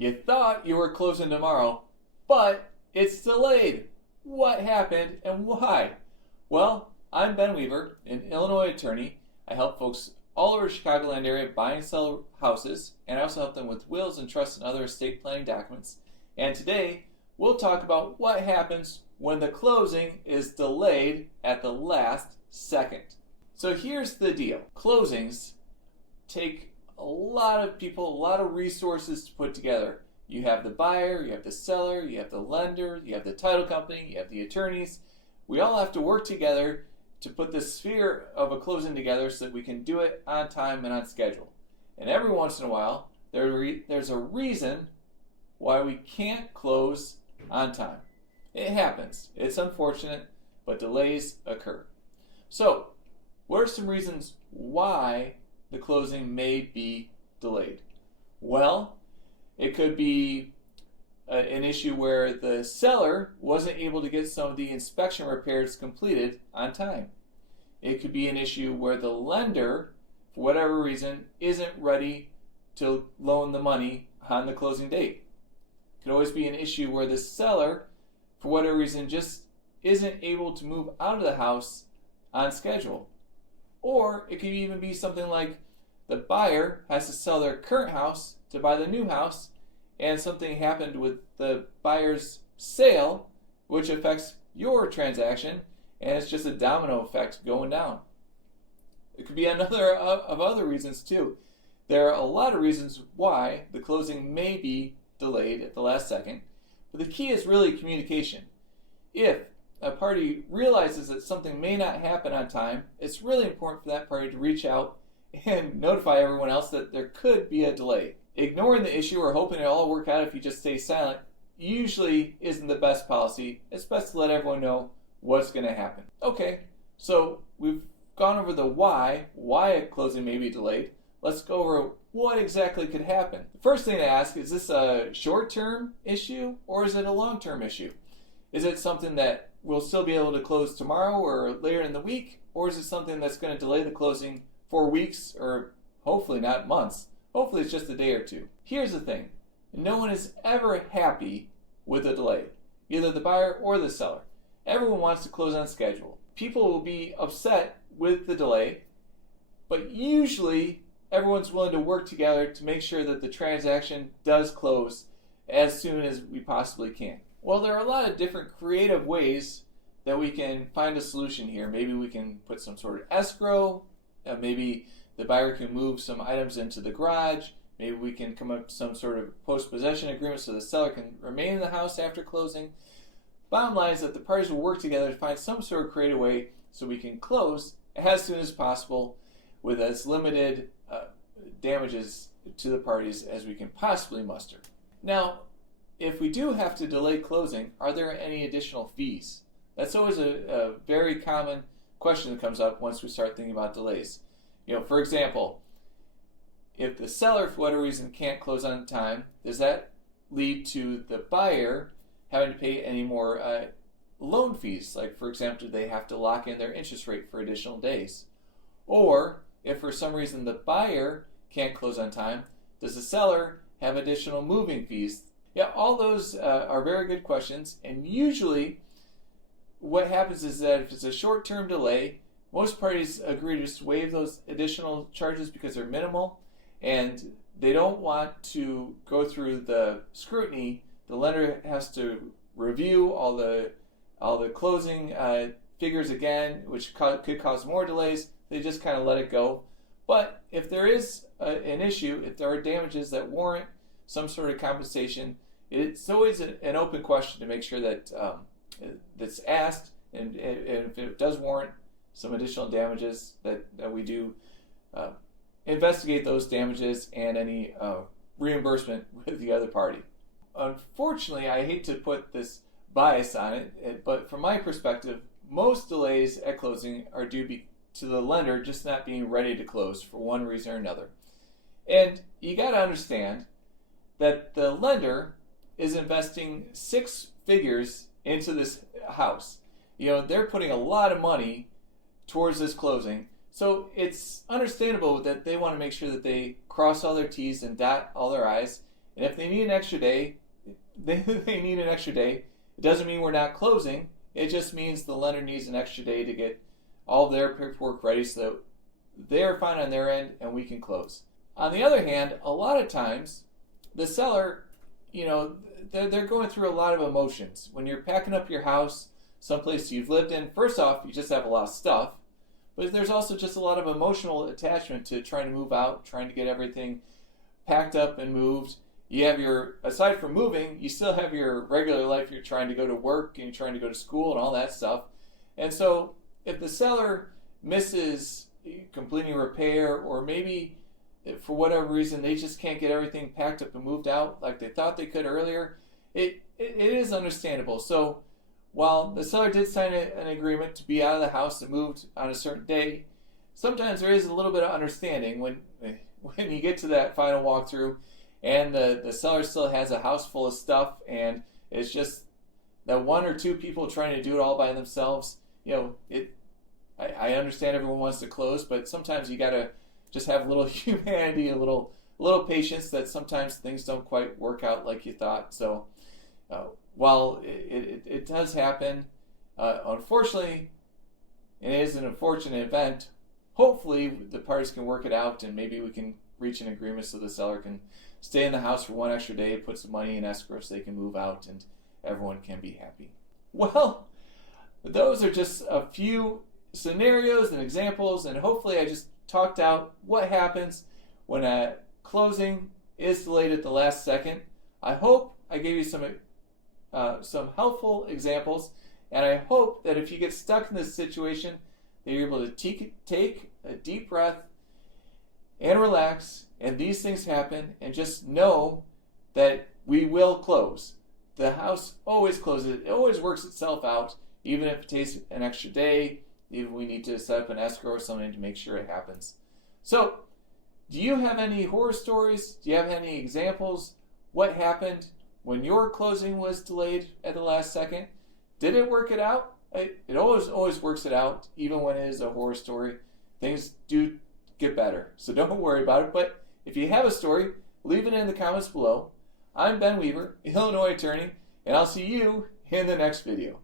You thought you were closing tomorrow, but it's delayed. What happened and why? Well, I'm Ben Weaver, an Illinois attorney. I help folks all over the Chicagoland area buy and sell houses, and I also help them with wills and trusts and other estate planning documents. And today, we'll talk about what happens when the closing is delayed at the last second. So here's the deal. Closings take a lot of people, a lot of resources to put together. You have the buyer, you have the seller, you have the lender, you have the title company, you have the attorneys. We all have to work together to put the sphere of a closing together so that we can do it on time and on schedule. And every once in a while, there's a reason why we can't close on time. It happens. It's unfortunate, but delays occur. So, what are some reasons why the closing may be delayed? Well, it could be an issue where the seller wasn't able to get some of the inspection repairs completed on time. It could be an issue where the lender, for whatever reason, isn't ready to loan the money on the closing date. It could always be an issue where the seller, for whatever reason, just isn't able to move out of the house on schedule. Or it could even be something like the buyer has to sell their current house to buy the new house, and something happened with the buyer's sale, which affects your transaction, and it's just a domino effect going down. It could be another of other reasons too. There are a lot of reasons why the closing may be delayed at the last second, but the key is really communication. If a party realizes that something may not happen on time, it's really important for that party to reach out and notify everyone else that there could be a delay. Ignoring the issue or hoping it'll all work out if you just stay silent usually isn't the best policy. It's best to let everyone know what's going to happen. Okay, so we've gone over the why a closing may be delayed. Let's go over what exactly could happen. The first thing to ask, is this a short-term issue or is it a long-term issue? Is it something that we'll still be able to close tomorrow or later in the week, or is it something that's going to delay the closing for weeks or hopefully not months? Hopefully it's just a day or two. Here's the thing. No one is ever happy with a delay, either the buyer or the seller. Everyone wants to close on schedule. People will be upset with the delay, but usually everyone's willing to work together to make sure that the transaction does close as soon as we possibly can. Well, there are a lot of different creative ways that we can find a solution here. Maybe we can put some sort of escrow, maybe the buyer can move some items into the garage. Maybe we can come up with some sort of post-possession agreement so the seller can remain in the house after closing. Bottom line is that the parties will work together to find some sort of creative way so we can close as soon as possible with as limited damages to the parties as we can possibly muster. Now, if we do have to delay closing, are there any additional fees? That's always a very common question that comes up once we start thinking about delays. For example, if the seller, for whatever reason, can't close on time, does that lead to the buyer having to pay any more loan fees? Like, for example, do they have to lock in their interest rate for additional days? Or, if for some reason the buyer can't close on time, does the seller have additional moving fees? Yeah, all those are very good questions, and usually what happens is that if it's a short-term delay, most parties agree to just waive those additional charges because they're minimal, and they don't want to go through the scrutiny. The lender has to review all the closing figures again, which could cause more delays. They just kind of let it go. But if there is an issue, if there are damages that warrant some sort of compensation, it's always an open question to make sure that that's asked, and if it does warrant some additional damages, that we do investigate those damages and any reimbursement with the other party. Unfortunately, I hate to put this bias on it, but from my perspective, most delays at closing are due to the lender just not being ready to close for one reason or another. And you got to understand that the lender is investing six figures into this house. They're putting a lot of money towards this closing. So it's understandable that they want to make sure that they cross all their T's and dot all their I's. And if they need an extra day, they need an extra day. It doesn't mean we're not closing. It just means the lender needs an extra day to get all of their paperwork ready so that they're fine on their end and we can close. On the other hand, a lot of times the seller, they're going through a lot of emotions. When you're packing up your house, someplace you've lived in, first off, you just have a lot of stuff, but there's also just a lot of emotional attachment to trying to move out, trying to get everything packed up and moved. You have aside from moving, you still have your regular life. You're trying to go to work and you're trying to go to school and all that stuff. And so if the seller misses completing a repair, or maybe for whatever reason they just can't get everything packed up and moved out like they thought they could earlier, it is understandable. So while the seller did sign an agreement to be out of the house and moved on a certain day, sometimes there is a little bit of understanding when you get to that final walkthrough and the seller still has a house full of stuff and it's just that one or two people trying to do it all by themselves. I understand everyone wants to close, but sometimes you gotta just have a little humanity, a little patience, that sometimes things don't quite work out like you thought. So while it does happen, unfortunately, it is an unfortunate event. Hopefully the parties can work it out and maybe we can reach an agreement so the seller can stay in the house for one extra day, put some money in escrow so they can move out and everyone can be happy. Well, those are just a few scenarios and examples, and hopefully I just talked out what happens when a closing is delayed at the last second. I hope I gave you some helpful examples, and I hope that if you get stuck in this situation, that you're able to take a deep breath and relax, and these things happen, and just know that we will close. The house always closes. It always works itself out, even if it takes an extra day, even if we need to set up an escrow or something to make sure it happens. So, do you have any horror stories? Do you have any examples? What happened when your closing was delayed at the last second? Did it work it out? It always works it out, even when it is a horror story. Things do get better, so don't worry about it. But if you have a story, leave it in the comments below. I'm Ben Weaver, Illinois attorney, and I'll see you in the next video.